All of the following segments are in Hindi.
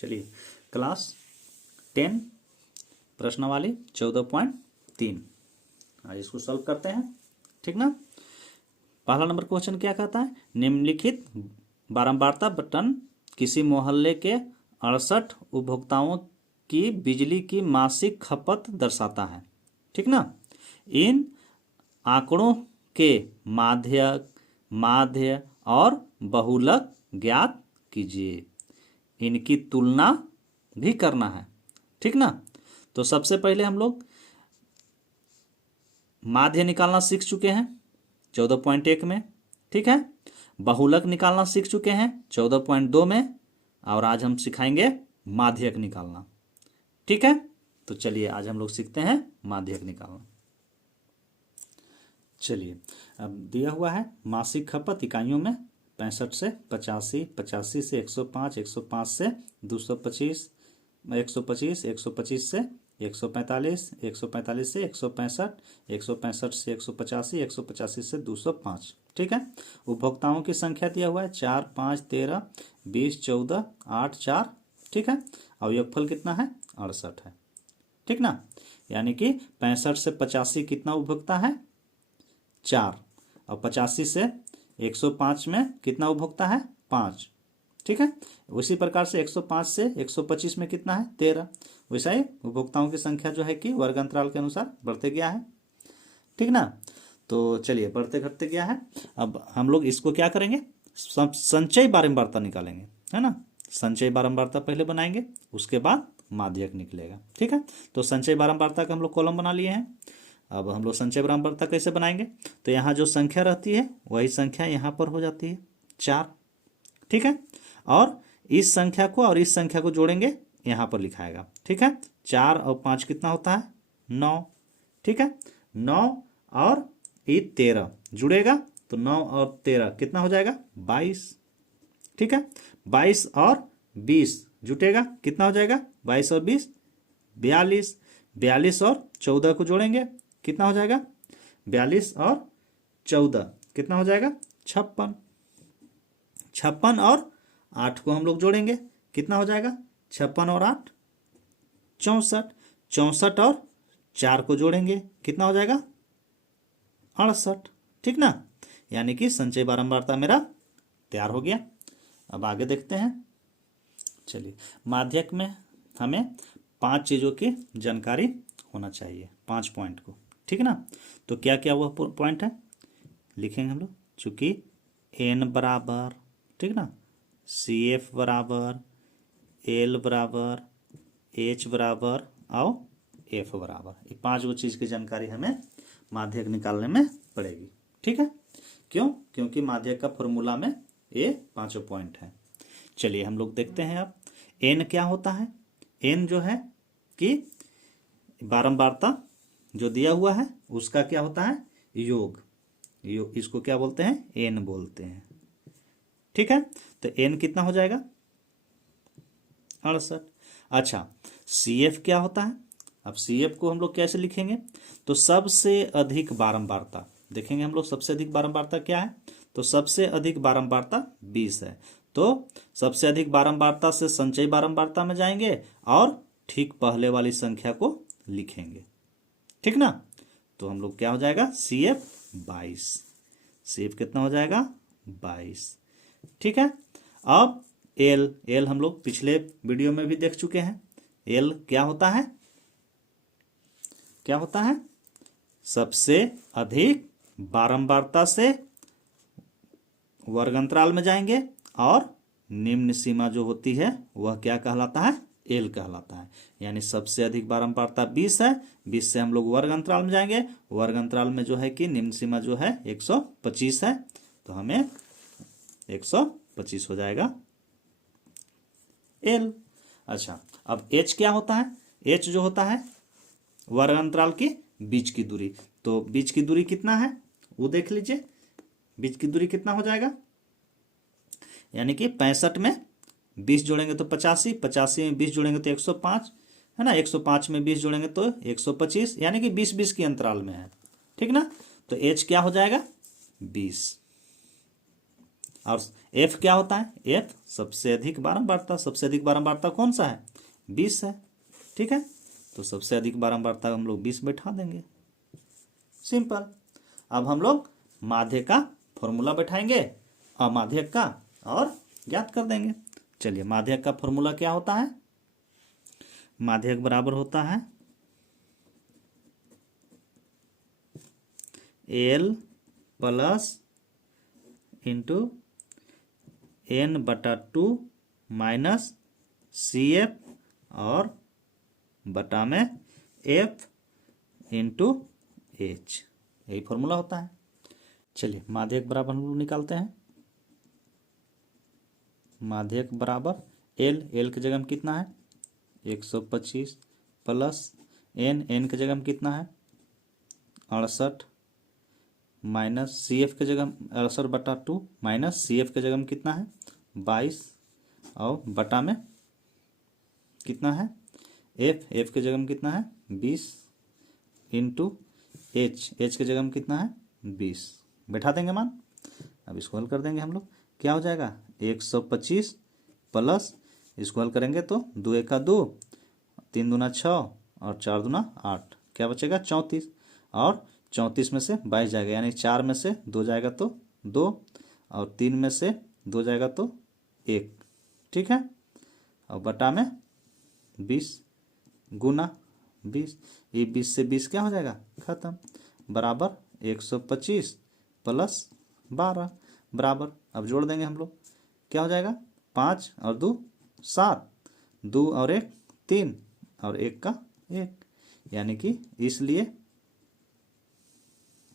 चलिए क्लास 10 प्रश्नावली 14.3 आज इसको सॉल्व करते हैं। ठीक ना। पहला नंबर क्वेश्चन क्या कहता है, निम्नलिखित बारंबारता बटन किसी मोहल्ले के 68 उपभोक्ताओं की बिजली की मासिक खपत दर्शाता है। ठीक ना। इन आंकड़ों के माध्य और बहुलक ज्ञात कीजिए, इनकी तुलना भी करना है। ठीक ना। तो सबसे पहले हम लोग माध्य निकालना सीख चुके हैं 14.1 में। ठीक है। बहुलक निकालना सीख चुके हैं 14.2 में, और आज हम सिखाएंगे माध्यक निकालना। ठीक है। तो चलिए आज हम लोग सीखते हैं माध्यक निकालना। चलिए अब दिया हुआ है मासिक खपत इकाइयों में 65 से 85, 85 से 105, 105 से 225, 125, 125 से 145, 145 से 165, 165 से 185, 185 से 205। ठीक है। उपभोक्ताओं की संख्या दिया हुआ है 4, 5, 13, 20, 14, 8, 4। ठीक है। और योगफल कितना है 68 है। ठीक ना। यानी कि 65 से 85 कितना उपभोक्ता है 4, और 85 से 105 में कितना उपभोक्ता है 5। ठीक है। उसी प्रकार से 105 से 125 में कितना है 13। वैसा ही उपभोक्ताओं की संख्या जो है कि वर्ग अंतराल के अनुसार बढ़ते गया है। ठीक ना। तो चलिए बढ़ते घटते गया है। अब हम लोग इसको क्या करेंगे, संचय बारंबारता निकालेंगे, है ना। संचय बारंबारता पहले बनाएंगे, उसके बाद माध्यक निकलेगा। ठीक है। तो संचय बारंबारता का हम लोग कॉलम बना लिए हैं। अब हम लोग संचय बारंबारता कैसे बनाएंगे, तो यहाँ जो संख्या रहती है वही संख्या यहाँ पर हो जाती है 4। ठीक है। और इस संख्या को और इस संख्या को जोड़ेंगे, यहाँ पर लिखाएगा। ठीक है। 4 और 5 कितना होता है 9। ठीक है। 9 और 13 जुड़ेगा तो 9 और 13 कितना हो जाएगा 22। ठीक है। 22 और 20 जुटेगा कितना हो जाएगा 22 और 20 42। 42 और 14 को जोड़ेंगे कितना हो जाएगा 42 और 14 कितना हो जाएगा 56। 56 और 8 को हम लोग जोड़ेंगे कितना हो जाएगा 56 और 8 64। 64 और 4 को जोड़ेंगे कितना हो जाएगा 68। ठीक ना। यानी कि संचय बारंबारता मेरा तैयार हो गया। अब आगे देखते हैं। चलिए माध्यक में हमें 5 चीज़ों की जानकारी होना चाहिए, 5 पॉइंट को। ठीक ना। तो क्या क्या वह पॉइंट है लिखेंगे हम लोग, चूंकि n बराबर, ठीक ना, CF बराबर, L बराबर, H बराबर और F बराबर, ये 5 वो चीज़ की जानकारी हमें माध्यक निकालने में पड़ेगी। ठीक है। क्यों, क्योंकि माध्यक का फॉर्मूला में ये 5 पॉइंट है। चलिए हम लोग देखते हैं। अब n क्या होता है, n जो है कि बारंबारता जो दिया हुआ है उसका क्या होता है योग, इसको क्या बोलते हैं n बोलते हैं। ठीक है। तो n कितना हो जाएगा 68। अच्छा CF क्या होता है, अब CF को हम लोग कैसे लिखेंगे, तो सबसे अधिक बारंबारता देखेंगे हम लोग। सबसे अधिक बारंबारता क्या है, तो सबसे अधिक बारंबारता 20 है। तो सबसे अधिक बारंबारता से संचयी बारंबारता में जाएंगे और ठीक पहले वाली संख्या को लिखेंगे। ठीक ना। तो हम लोग क्या हो जाएगा CF 22। CF कितना हो जाएगा 22। ठीक है। अब L हम लोग पिछले वीडियो में भी देख चुके हैं। L क्या होता है, क्या होता है सबसे अधिक बारंबारता से वर्ग अंतराल में जाएंगे और निम्न सीमा जो होती है वह क्या कहलाता है L कहलाता है। यानी सबसे अधिक बारंबारता 20 है, 20 से हम लोग वर्ग अंतराल में जाएंगे। वर्ग अंतराल में जो है कि निम्न सीमा जो है 125 है, तो हमें 125 हो जाएगा L। अच्छा अब H क्या होता है, H जो होता है वर्ग अंतराल की बीच की दूरी। तो बीच की दूरी कितना है वो देख लीजिए, बीच की दूरी कितना हो जाएगा, यानी कि 65 में 20 जोड़ेंगे तो 85, 85 में 20 जोड़ेंगे तो 105, है ना। 105 में 20 जोड़ेंगे तो 125, यानी कि 20-20 की अंतराल में है। ठीक ना। तो H क्या हो जाएगा 20। और एफ क्या होता है, एफ सबसे अधिक बारंबारता, सबसे अधिक बारंबारता कौन सा है, 20 है। ठीक है, तो सबसे अधिक बारंबारता हम लोग 20 बैठा देंगे, सिंपल। अब हम लोग माध्यक का फॉर्मूला बैठाएंगे और माध्यक का और ज्ञात कर देंगे। चलिए, माध्यक का फॉर्मूला क्या होता है, माध्यक बराबर होता है L plus into n/2 minus CF और बटा में F इंटू H, यही फॉर्मूला होता है। चलिए, माध्यक बराबर हम लोग निकालते हैं। माध्यक बराबर एल की जगह में कितना है 125 प्लस एन की जगह में कितना है 68 माइनस CF के जगह 68/2 माइनस CF के जगह में कितना है 22 और बटा में कितना है F के जगह में कितना है 20 इंटू H के जगह में कितना है 20, बैठा देंगे मान। अब इसको हल कर देंगे हम लोग, क्या हो जाएगा 125 प्लस, इसको हल करेंगे तो 2 1 2, 3 दूना 6 और 4 दूना 8, क्या बचेगा 34, और 34 में से 22 जाएगा, यानी 4 में से 2 जाएगा तो 2 और 3 में से 2 जाएगा तो 1। ठीक है, और बटा में 20 गुना 20, ये 20 से 20 क्या हो जाएगा खत्म, बराबर 125 प्लस 12 बराबर, अब जोड़ देंगे हम लोग, क्या हो जाएगा 5 और 2 7, 2 और 1 3 और 1 का 1, यानी कि इसलिए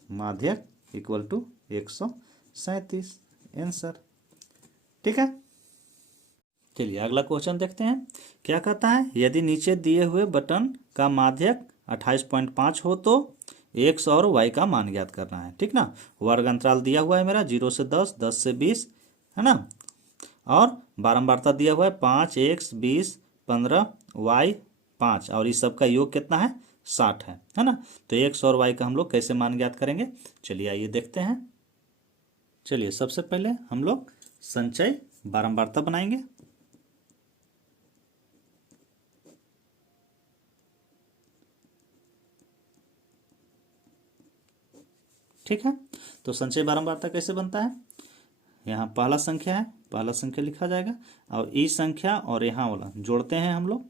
माध्यक इक्वल टू 137 आंसर। ठीक है, चलिए अगला क्वेश्चन देखते हैं, क्या कहता है, यदि नीचे दिए हुए बटन का माध्यक 28.5 हो तो x और y का मान ज्ञात करना है। ठीक ना, वर्ग अंतराल दिया हुआ है मेरा 0 से 10, 10 से 20 है ना, और बारंबारता दिया हुआ है 5x 20 15 y 5, और इस सब का योग कितना है 60 है ना। तो x और y का हम लोग कैसे मान ज्ञात करेंगे, चलिए आइए देखते हैं। चलिए, सबसे पहले हम लोग संचय बारंबारता बनाएंगे। ठीक है, तो संचय बारंबारता कैसे बनता है, यहाँ पहला संख्या है, पहला संख्या लिखा जाएगा और ई संख्या और यहाँ वाला जोड़ते हैं हम लोग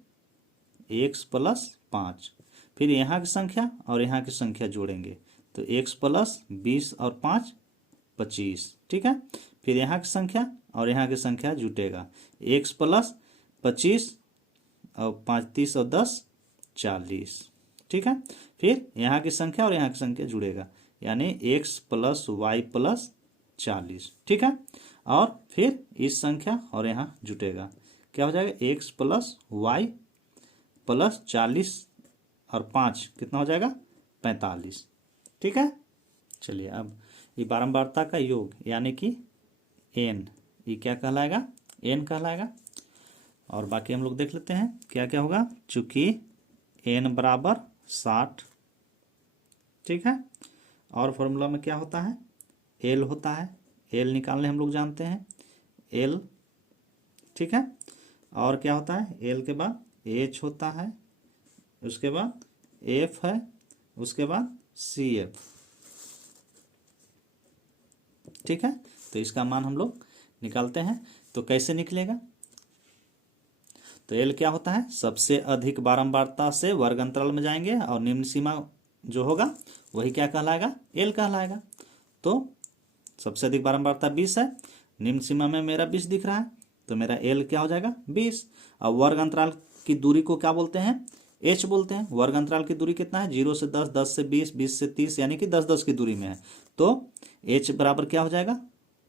x प्लस 5, फिर यहाँ की संख्या और यहाँ की संख्या जोड़ेंगे तो x प्लस 20 और 5 25। ठीक है, फिर यहाँ की संख्या और यहाँ की संख्या जुटेगा x प्लस 25 और 5 30 और 10 40। ठीक है, फिर यहाँ की संख्या और यहाँ की संख्या जुड़ेगा, यानी x प्लस वाई प्लस 40। ठीक है, और फिर इस संख्या और यहाँ जुटेगा, क्या हो जाएगा x प्लस वाई प्लस 40 और 5 कितना हो जाएगा 45। ठीक है, चलिए अब ये बारंबारता का योग यानी कि n, ये क्या कहलाएगा n कहलाएगा, और बाकी हम लोग देख लेते हैं क्या क्या होगा, चूंकि n बराबर 60। ठीक है, और फॉर्मूला में क्या होता है l होता है, l निकालने हम लोग जानते हैं l। ठीक है, और क्या होता है l के बाद h होता है, उसके बाद f है, उसके बाद CF। ठीक है, तो इसका मान हम लोग निकालते हैं, तो कैसे निकलेगा, तो l क्या होता है सबसे अधिक बारंबारता से वर्ग अंतराल में जाएंगे और निम्न सीमा जो होगा वही क्या कहलाएगा l कहलाएगा। तो सबसे अधिक बारंबारता 20 है, निम्न सीमा में मेरा 20 दिख रहा है, तो मेरा l क्या हो जाएगा 20। अब वर्ग अंतराल की दूरी को क्या बोलते हैं h बोलते हैं। वर्ग अंतराल की दूरी कितना है 0 से 10, 10 से 20, 20 से 30, यानी कि 10 10 की दूरी में है, तो h बराबर क्या हो जाएगा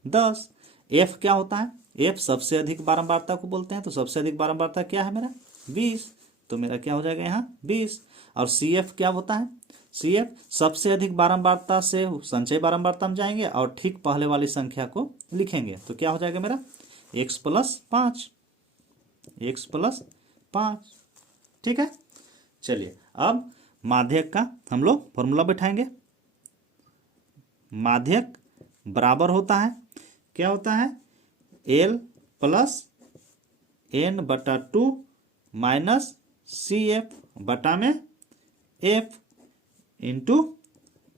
10। f क्या होता है, f सबसे अधिक बारंबारता को बोलते हैं, तो सबसे अधिक बारंबारता क्या है मेरा 20, तो मेरा क्या हो जाएगा यहाँ 20। और CF क्या होता है, CF सबसे अधिक बारंबारता से संचय बारंबारता में जाएंगे और ठीक पहले वाली संख्या को लिखेंगे, तो क्या हो जाएगा मेरा x प्लस 5, x प्लस 5। ठीक है, चलिए अब माध्यक का हम लोग फॉर्मूला बैठाएंगे। माध्यक बराबर होता है, क्या होता है एल प्लस एन बटा 2 माइनस सी एफ बटा में एफ इंटू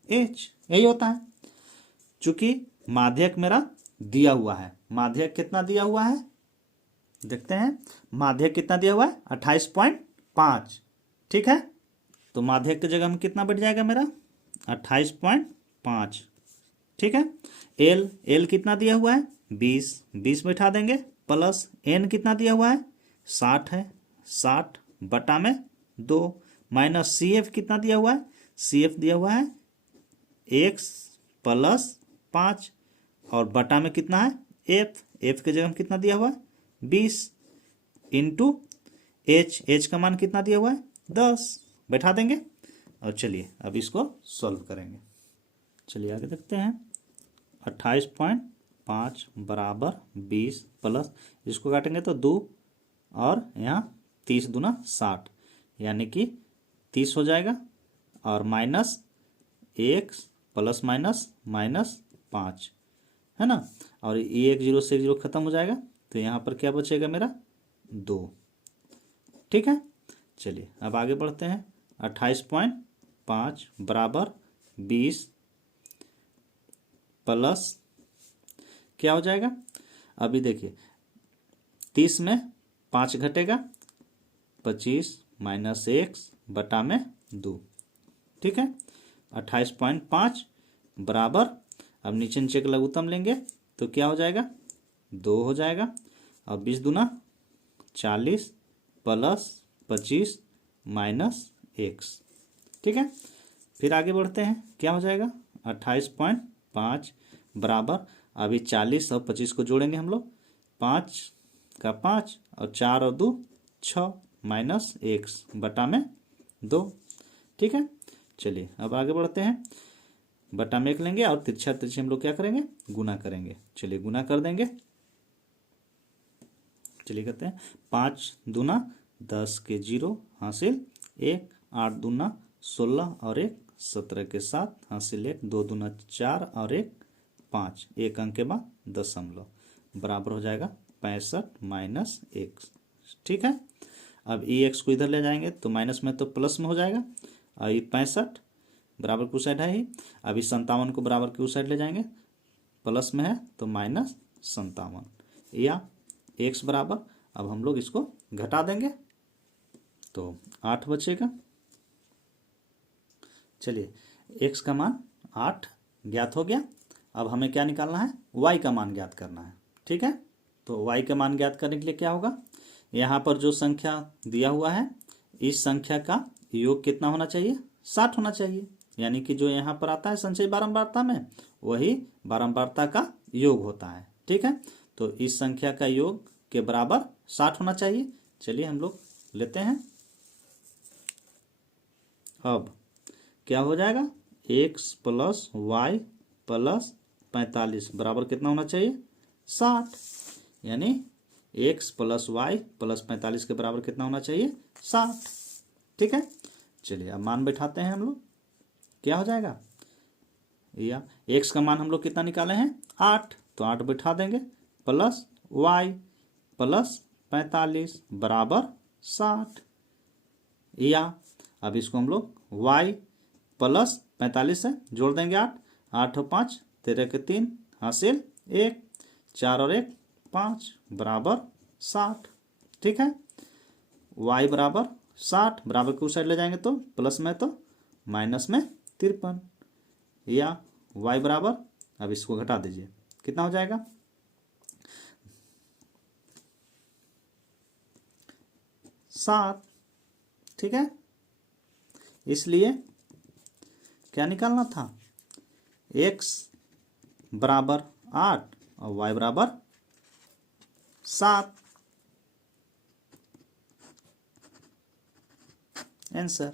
एच, यही होता है। चूंकि माध्यक मेरा दिया हुआ है, माध्यक कितना दिया हुआ है देखते हैं, माध्यक कितना दिया हुआ है 28.5, ठीक है। तो माध्यक की जगह में कितना बढ़ जाएगा मेरा 28.5, ठीक है। एल कितना दिया हुआ है 20 बैठा देंगे, प्लस एन कितना दिया हुआ है 60 है, 60 बटा में 2 माइनस सी एफ कितना दिया हुआ है, सी एफ दिया हुआ है x प्लस 5 और बटा में कितना है एफ की जगह में कितना दिया हुआ है 20 इंटू एच का मान कितना दिया हुआ है 10 बैठा देंगे। और चलिए अब इसको सॉल्व करेंगे। चलिए आगे देखते हैं। 28.5 बराबर 20 प्लस इसको काटेंगे तो 2 और यहाँ 30 दूना 60 यानी कि 30 हो जाएगा, और माइनस x प्लस माइनस 5 है ना, और ये 1 0 से 1 0 खत्म हो जाएगा, तो यहाँ पर क्या बचेगा मेरा 2, ठीक है। चलिए अब आगे बढ़ते हैं। 28.5 बराबर 20 प्लस क्या हो जाएगा, अभी देखिए 30 में 5 घटेगा 25 माइनस x बटा में 2, ठीक है। 28.5 बराबर, अब नीचे नीचे का लघुत्तम लेंगे तो क्या हो जाएगा 2 हो जाएगा, और 20 दूना 40 प्लस 25 माइनस x, ठीक है। फिर आगे बढ़ते हैं, क्या हो जाएगा 28.5 बराबर, अभी 40 और 25 को जोड़ेंगे हम लोग, 5 का 5 और 4 और 2 6 माइनस x बटा में 2, ठीक है। चलिए अब आगे बढ़ते हैं। बटा में 1 लेंगे और तिरछा तिरछे हम लोग क्या करेंगे गुना करेंगे। चलिए गुना कर देंगे। चलिए करते हैं। 5 दूना 10 के 0 हासिल 1, 8 दूना 16 और 1 17 के 7 हासिल 1, 2 दूना 4 और 1 5, एक अंक के बाद दशमलव, बराबर हो जाएगा 65 माइनस x, ठीक है। अब ई एक्स को इधर ले जाएंगे तो माइनस में तो प्लस में हो जाएगा, और ये 65 बराबर की उस साइड है ही, अभी 57 को बराबर की उस साइड ले जाएंगे, प्लस में है तो माइनस 57, या x बराबर, अब हम लोग इसको घटा देंगे तो 8 बचेगा। चलिए x का मान 8 ज्ञात हो गया। अब हमें क्या निकालना है y का मान ज्ञात करना है, ठीक है। तो y का मान ज्ञात करने के लिए क्या होगा, यहाँ पर जो संख्या दिया हुआ है इस संख्या का योग कितना होना चाहिए 60 होना चाहिए, यानी कि जो यहाँ पर आता है संचयी बारंबारता में वही बारंबारता का योग होता है, ठीक है। तो इस संख्या का योग के बराबर 60 होना चाहिए। चलिए हम लोग लेते हैं। अब क्या हो जाएगा x प्लस वाई प्लस 45 बराबर कितना होना चाहिए 60, यानी x प्लस वाई प्लस 45 के बराबर कितना होना चाहिए 60, ठीक है। चलिए अब मान बैठाते हैं हम लोग, क्या हो जाएगा, या x का मान हम लोग कितना निकाले हैं 8, तो 8 बैठा देंगे, प्लस y प्लस 45 बराबर 60, या अब इसको हम लोग y प्लस 45 से जोड़ देंगे 8, 8 और 5 13 के 3 हासिल 1, 4 और 1 5 बराबर 60, ठीक है। y बराबर 60 बराबर की उस साइड ले जाएंगे तो प्लस में तो माइनस में 53, या y बराबर, अब इसको घटा दीजिए कितना हो जाएगा 7, ठीक है। इसलिए क्या निकालना था x बराबर 8 और y बराबर 7, आंसर।